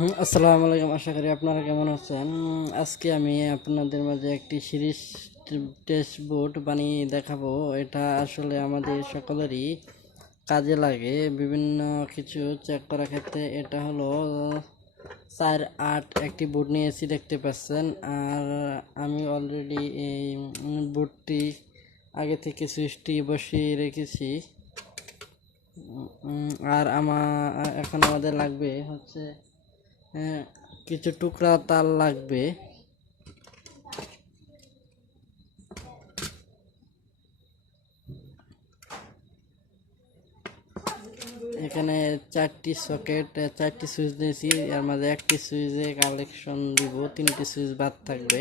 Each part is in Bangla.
আসসালামু আলাইকুম। আশা করি আপনারা কেমন আছেন। আজকে আমি আপনাদের মাঝে একটি সিরিজ টেস্ট বোর্ড বানিয়ে দেখাবো। এটা আসলে আমাদের সকলেরই কাজে লাগে বিভিন্ন কিছু চেক করার ক্ষেত্রে। এটা হলো 4-8 একটি বোর্ড নিয়েছি, দেখতে পাচ্ছেন। আর আমি অলরেডি এই বোর্ডটি আগে থেকে সুইচটি বসিয়ে রেখেছি। আর এখন আমাদের লাগবে হচ্ছে কিছু টুকরা তার লাগবে। এখানে 4টি সকেট, 4টি সুইচ দিয়েছি। এর মাঝে একটি সুইচে কালেকশন দিব, 3টি সুইচ বাদ থাকবে।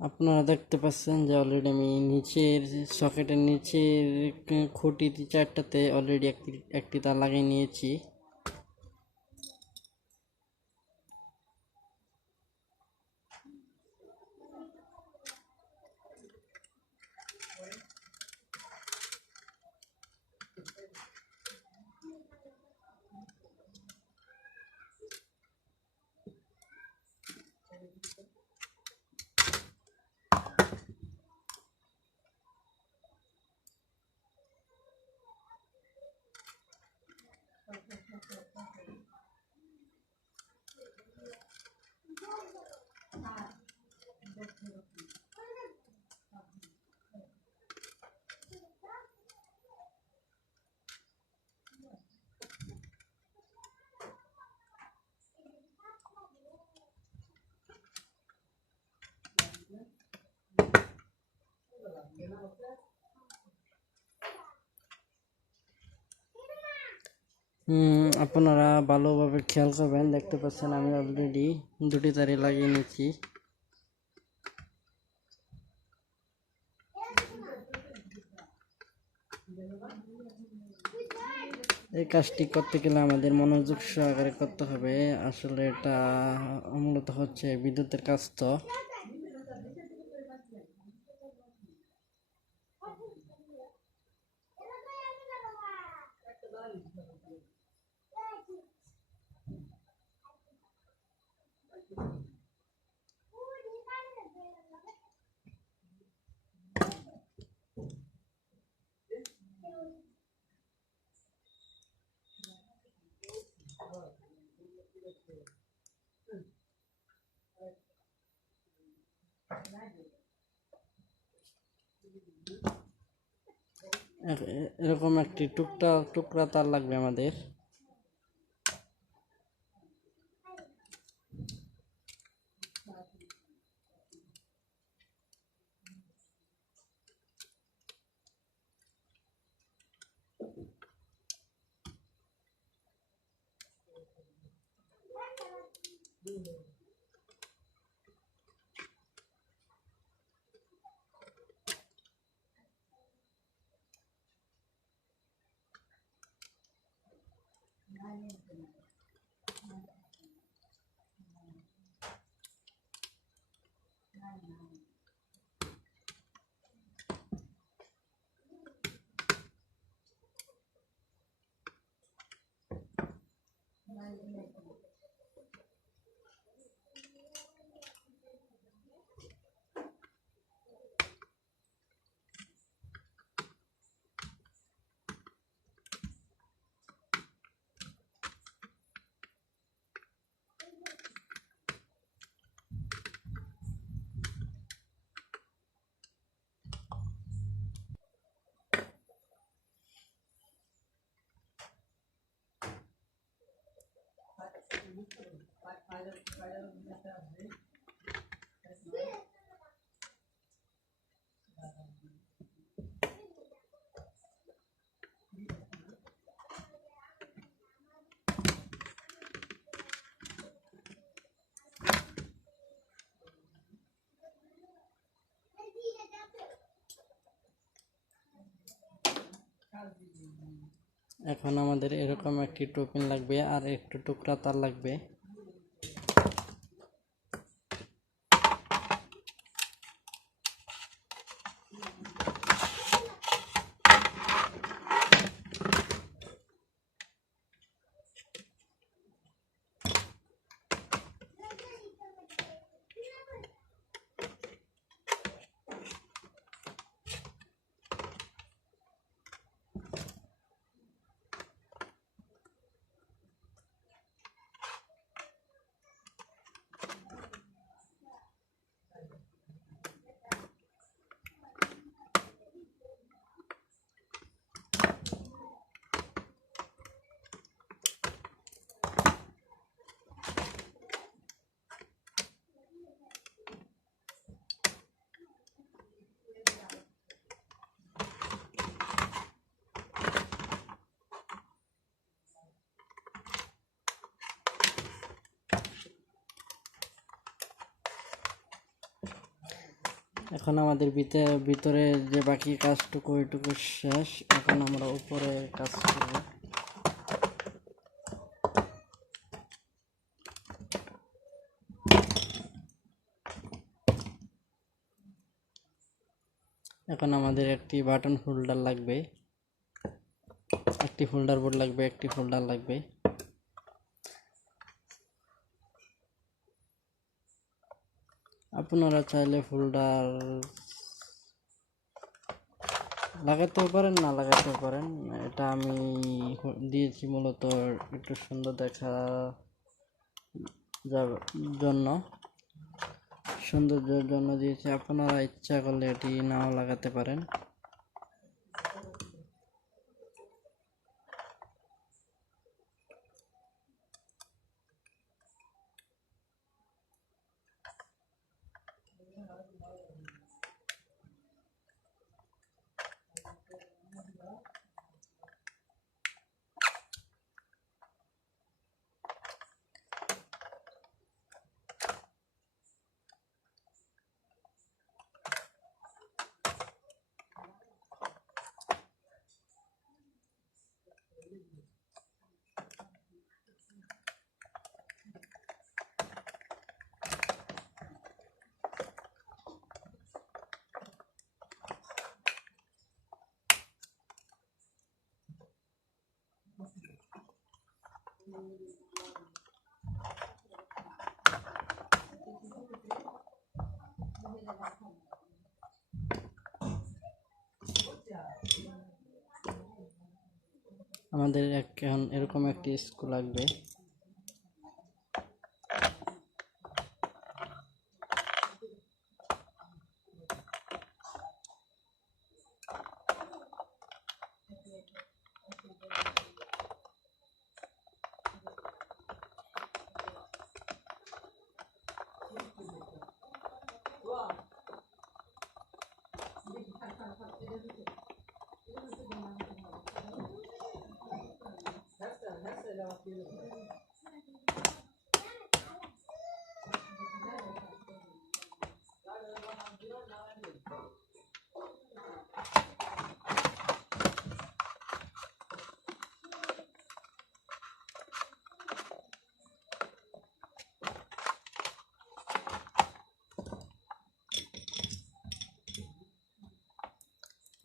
আপনারা দেখতে পাচ্ছেন যে অলরেডি আমি নিচের সকেটের নিচের খুঁটি 4টাতে অলরেডি একটি তার লাগিয়ে নিয়েছি। আপনারা ভালোভাবে খেয়াল করবেন। দেখতে পাচ্ছেন আমি অলরেডি দুটি তারে লাগিয়ে নিয়েছি। এই কাজটি করতে গেলে আমাদের মনোযোগ সহকারে করতে হবে। আসলে এটা মূলত হচ্ছে বিদ্যুতের কাজ। তো এরকম একটি টুকরা তার লাগবে আমাদের। এখন আমাদের এরকম একটি টোপিন লাগবে আর একটু টুকরা তার লাগবে। এখন আমাদের ভিতরে যে বাকি কাজটুকু ওইটুকু শেষ। এখন আমরা উপরে কাজ করব। এখন আমাদের একটি বাটন হোল্ডার লাগবে, একটি হোল্ডার বোর্ড লাগবে, একটি হোল্ডার লাগবে। আপনারা চাইলে হোল্ডার লাগাতেও পারেন, না লাগাতেও পারেন। এটা আমি দিয়েছি মূলত একটু সুন্দর দেখা জন্য, সৌন্দর্যের জন্য দিয়েছি। আপনারা ইচ্ছা করলে এটি নাও লাগাতে পারেন। আমাদের এখন এরকম একটি স্ক্রু লাগবে।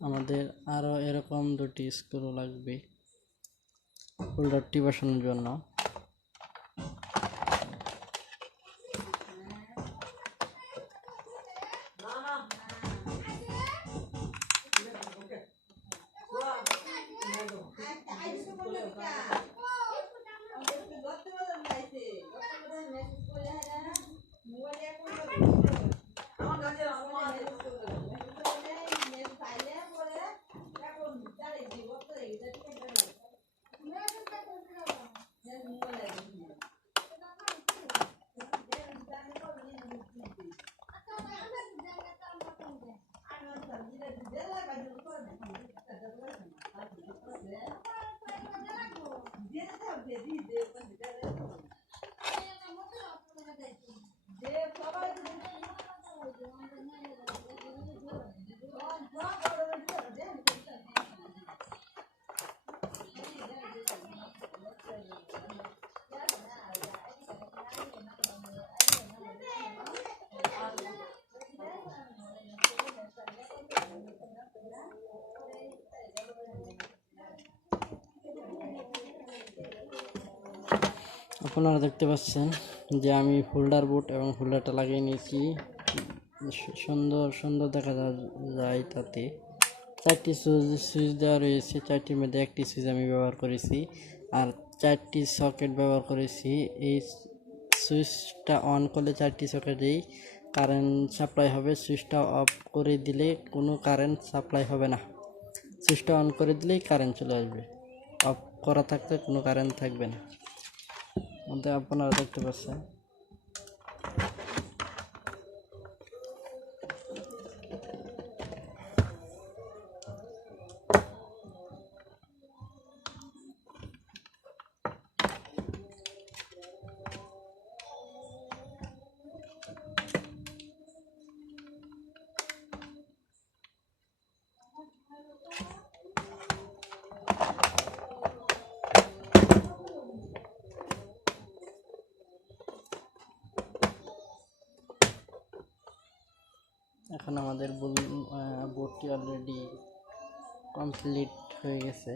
আমাদের আরো এরকম দুটি স্ক্রু লাগবে হোল্ডারটি বসানোর জন্য। আপনারা দেখতে পাচ্ছেন যে আমি হোল্ডার বোর্ড এবং হোল্ডারটা লাগিয়ে নিয়েছি। সুন্দর সুন্দর দেখা যায় তাতে। 4টি সুইচ দেওয়া রয়েছে, 4টির মধ্যে একটি সুইচ আমি ব্যবহার করেছি আর 4টি সকেট ব্যবহার করেছি। এই সুইচটা অন করলে 4টি সকেটেই কারেন্ট সাপ্লাই হবে। সুইচটা অফ করে দিলে কোনো কারেন্ট সাপ্লাই হবে না। সুইচটা অন করে দিলেই কারেন্ট চলে আসবে, অফ করা থাকলে কোনো কারেন্ট থাকবে না। আপনারা দেখতে পাচ্ছেন। এখন আমাদের বোর্ডটি অলরেডি কমপ্লিট হয়ে গেছে।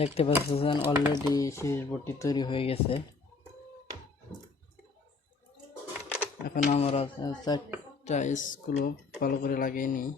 দেখতে পাচ্ছেন অলরেডি সিরিজ বোর্ডটি তৈরি হয়ে গেছে। এখন আমরা 4টা স্ক্রু ভালো করে লাগিয়ে নিই।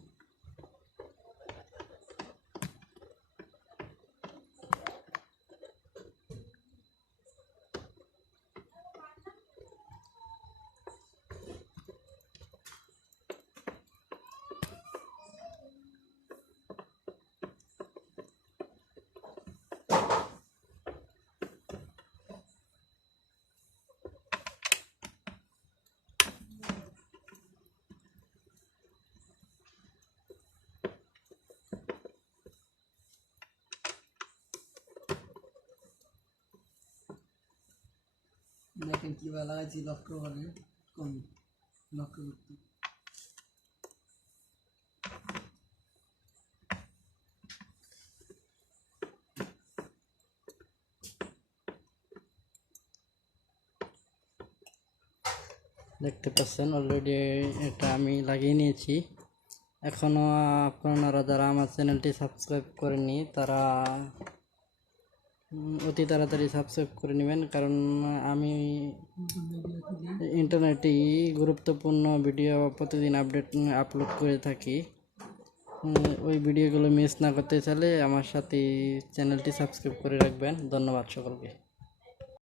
দেখেন কিভাবে লাগাইছি, লক্ষ্য করেন, কোন লক্ষ্য করতে। দেখতে পাচ্ছেন অলরেডি এটা আমি লাগিয়ে নিয়েছি। এখনও আপনারা যারা আমার চ্যানেলটি সাবস্ক্রাইব করেননি তারা অতি তাড়াতাড়ি সাবস্ক্রাইব করে নেবেন, কারণ আমি ইন্টারনেটে গুরুত্বপূর্ণ ভিডিও প্রতিদিন আপলোড করে থাকি। ওই ভিডিওগুলো মিস না করতে চাইলে আমার সাথে চ্যানেলটি সাবস্ক্রাইব করে রাখবেন। ধন্যবাদ সকলকে।